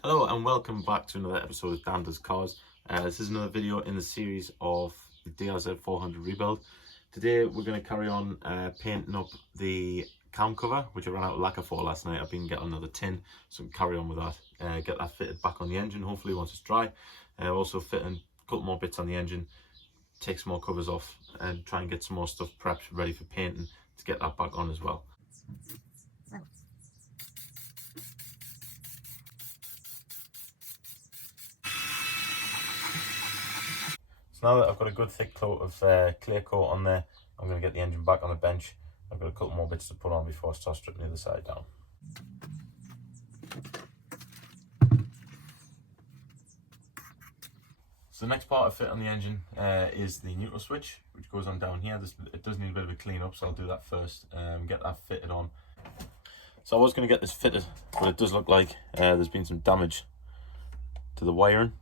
Hello and welcome back to another episode of Dan Does Cars. This is another video in the series of the DRZ 400 rebuild. Today we're going to carry on painting up the cam cover, which I ran out of lacquer for last night. I've been getting another tin, so we can carry on with that. Get that fitted back on the engine, hopefully once it's dry. Also fitting a couple more bits on the engine, take some more covers off and try and get some more stuff prepped ready for painting to get that back on as well. Now that I've got a good thick coat of clear coat on there, I'm going to get the engine back on the bench. I've got a couple more bits to put on before I start stripping the other side down. So the next part I fit on the engine is the neutral switch, which goes on down here. It does need a bit of a clean up, so I'll do that first, get that fitted on. So I was going to get this fitted, but it does look like there's been some damage to the wiring.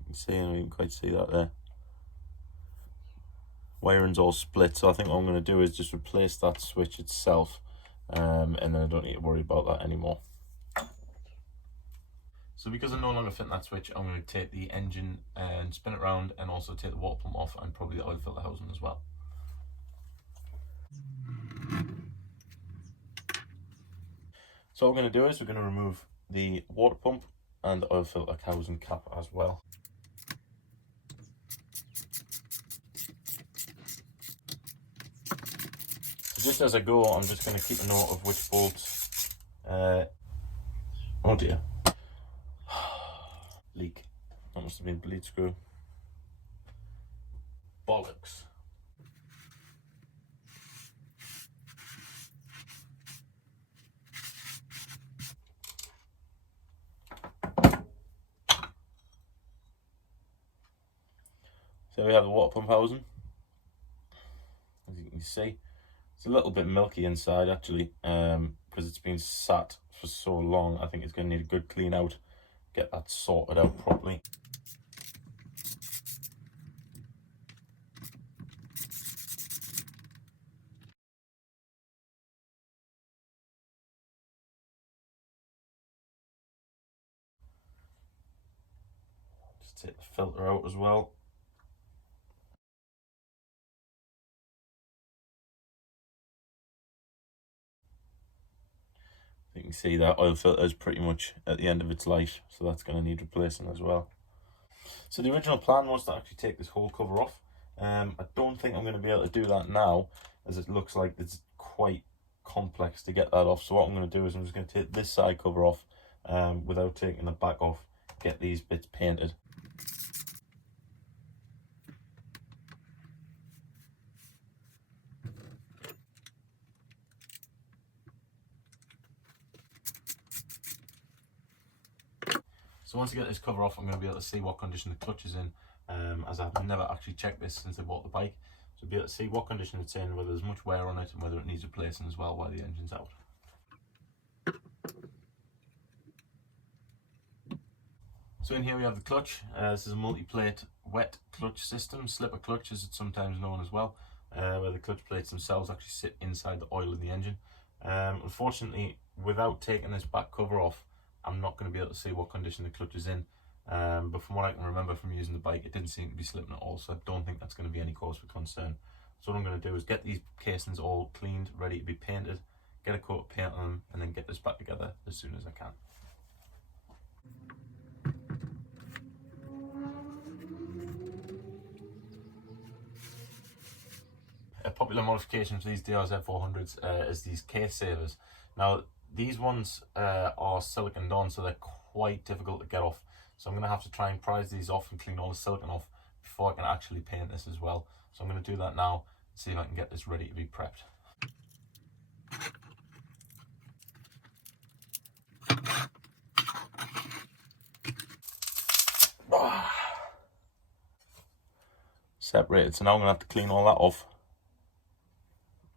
You can see, and you can quite see that there. Wiring's all split, so I think what I'm going to do is just replace that switch itself, and then I don't need to worry about that anymore. So because I'm no longer fitting that switch, I'm going to take the engine and spin it around, and also take the water pump off and probably the oil filter housing as well. So what we're going to do is we're going to remove the water pump and the oil filter housing cap as well. Just as I go, I'm just going to keep a note of which bolts. Oh dear. Leak. That must have been bleed screw. Bollocks. So we have the water pump housing. As you can see, it's a little bit milky inside actually, because it's been sat for so long. I think it's going to need a good clean out, get that sorted out properly. Just take the filter out as well. You can see that oil filter is pretty much at the end of its life, so that's going to need replacing as well. So the original plan was to actually take this whole cover off. I don't think I'm going to be able to do that now, as it looks like it's quite complex to get that off. So what I'm going to do is I'm just going to take this side cover off without taking the back off, get these bits painted. So once I get this cover off, I'm going to be able to see what condition the clutch is in, as I've never actually checked this since I bought the bike. So I'll be able to see what condition it's in, whether there's much wear on it, and whether it needs replacing as well while the engine's out. So in here we have the clutch. This is a multi-plate wet clutch system, slipper clutch as it's sometimes known as well, where the clutch plates themselves actually sit inside the oil in the engine. Unfortunately, without taking this back cover off, I'm not going to be able to see what condition the clutch is in, but from what I can remember from using the bike, it didn't seem to be slipping at all, so I don't think that's going to be any cause for concern. So what I'm going to do is get these casings all cleaned, ready to be painted, get a coat of paint on them, and then get this back together as soon as I can. A popular modification for these DRZ 400s is these case savers. Now these ones are siliconed on, so they're quite difficult to get off. So I'm going to have to try and prise these off and clean all the silicone off before I can actually paint this as well. So I'm going to do that now, see if I can get this ready to be prepped. Separated, so now I'm going to have to clean all that off,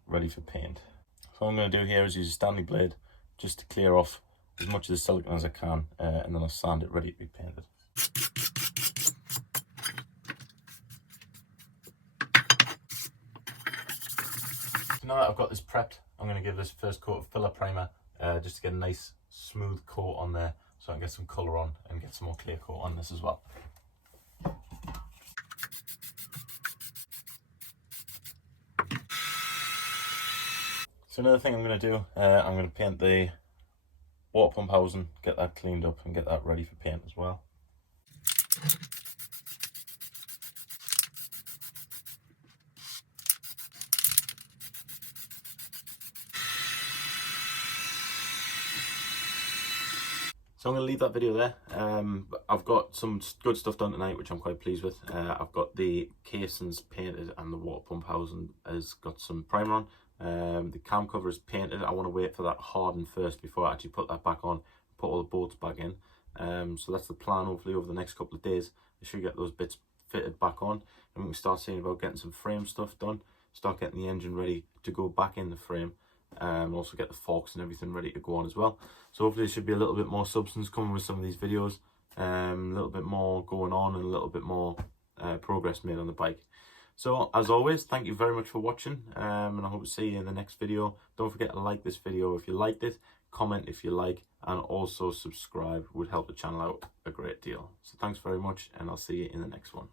ready for paint. So what I'm going to do here is use a Stanley blade just to clear off as much of the silicone as I can, and then I'll sand it ready to be painted. So now that I've got this prepped, I'm going to give this first coat of filler primer just to get a nice smooth coat on there, so I can get some colour on and get some more clear coat on this as well. So another thing I'm going to do, I'm going to paint the water pump housing, get that cleaned up and get that ready for paint as well. So I'm going to leave that video there. I've got some good stuff done tonight, which I'm quite pleased with. I've got the casings painted and the water pump housing has got some primer on. The cam cover is painted. I want to wait for that harden first before I actually put that back on, put all the bolts back in. So that's the plan. Hopefully over the next couple of days, I should get those bits fitted back on, and we can start seeing about getting some frame stuff done, start getting the engine ready to go back in the frame. Also get the forks and everything ready to go on as well. So hopefully there should be a little bit more substance coming with some of these videos, a little bit more going on and a little bit more progress made on the bike. So as always, thank you very much for watching, and I hope to see you in the next video. Don't forget to like this video if you liked it, comment if you like, and also subscribe would help the channel out a great deal. So thanks very much, and I'll see you in the next one.